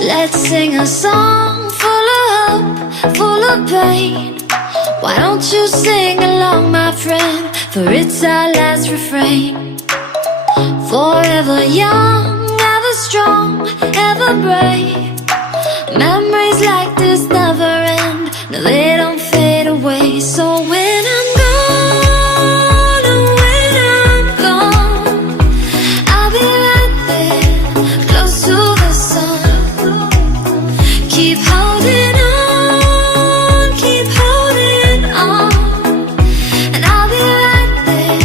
Let's sing a song full of hope, full of pain. Why don't you sing along, my friend? For it's our last refrain. Forever young, ever strong, ever brave. Memories like this never end. No, they don't fade away. So when I'm gone, oh, when I'm gone, I'll be right there, close to the sun. Keep holding on, keep holding on, and I'll be right there,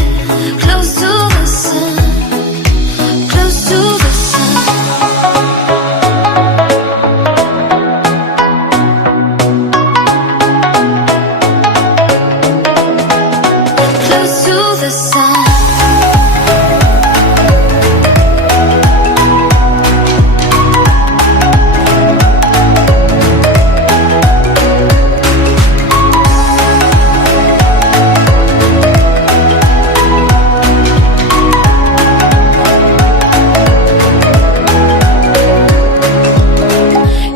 close to the sun, close to the sun. Close to the sun.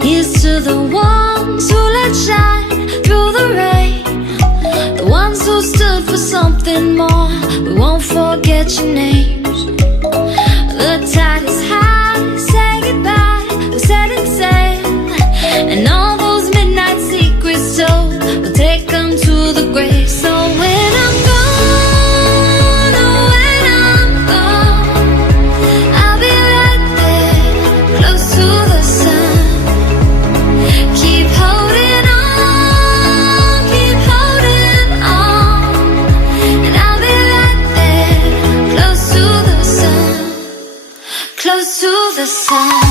Here's to the ones who let shine through the rain, the ones who stood for something more. We won't forget your names. The tide is high, say goodbye, we're setting sail, and all those midnight secrets told, we'll take them to the grave. So when I'm gone, oh, when I'm gone, I'll be right there, close to the sun. Keep holding on, keep holding on, and I'll be right there, close to the sun, close to the sun. Close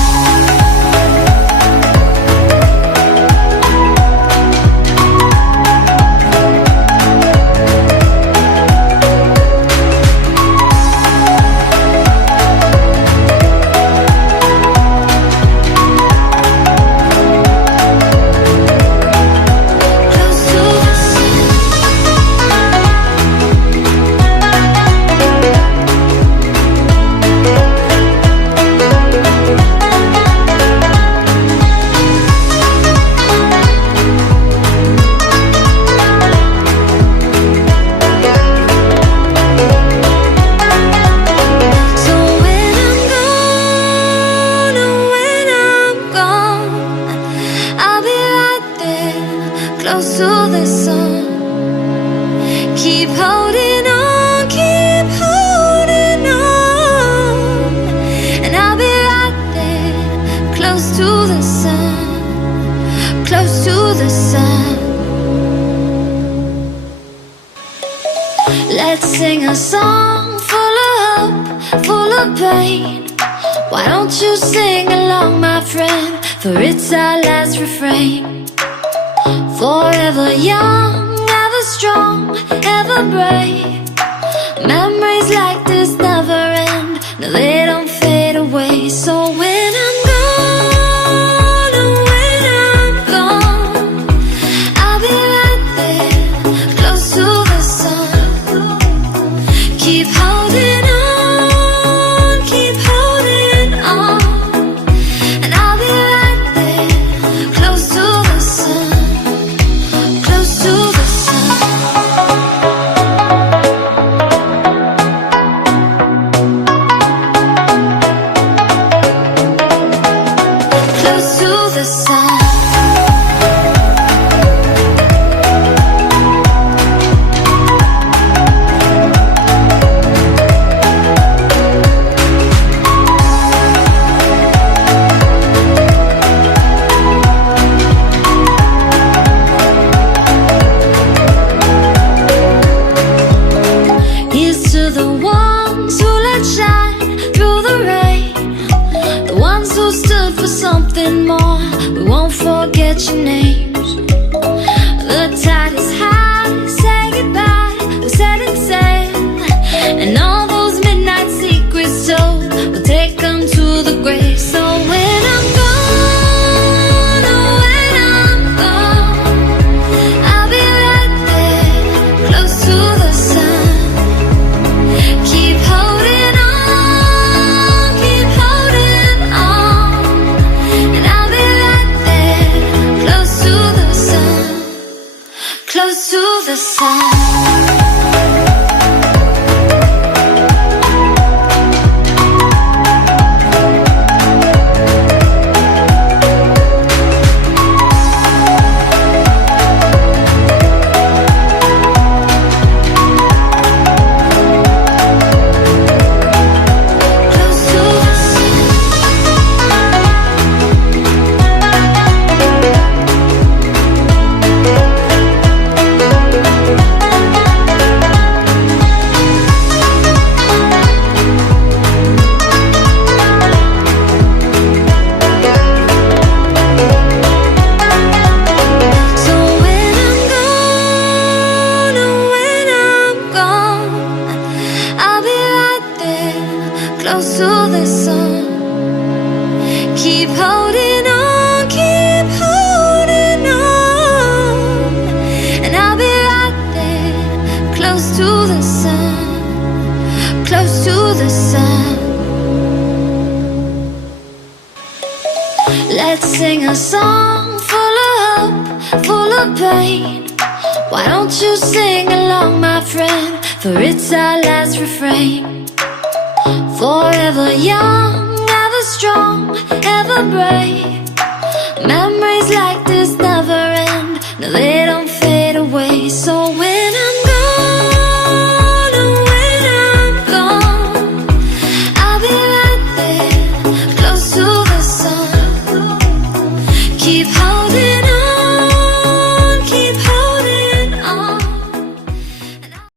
to the sun. So when I'm gone, oh, when I'm gone, I'll be right there, close to the sun. Keep holding on, keep holding on, and I'll be right there, close to the sun, close to the sun. Let's sing a song full of hope, full of pain. Why don't you sing along, my friend? For it's our last refrain. Forever young, ever strong, ever brave. Memories like this never end. No, they don't fade away. So when I'm gone, oh, when I'm gone, I'll be right there, close to the sun. Keep holding on, keep holding on, and I'll be right there, close to the sun, close to the sun. Close to the sun. Here's to the ones who let shine through the rain, the ones who stood for something more. We won't forget your names. The tide is high, say goodbye, we're setting sail, and all those midnight secrets told, we'll take them to the grave. So when I'm gone, oh, when I'm gone, I'll be right there, close to the sun. Keep holding on, and I'll be the sun. Close to the sun. Keep holding on, keep holding on, and I'll be right there. Close to the sun, close to the sun. Let's sing a song full of hope, full of pain. Why don't you sing along, my friend? For it's our last refrain. Forever young, ever strong, ever brave. Memories like this never end. No, they don't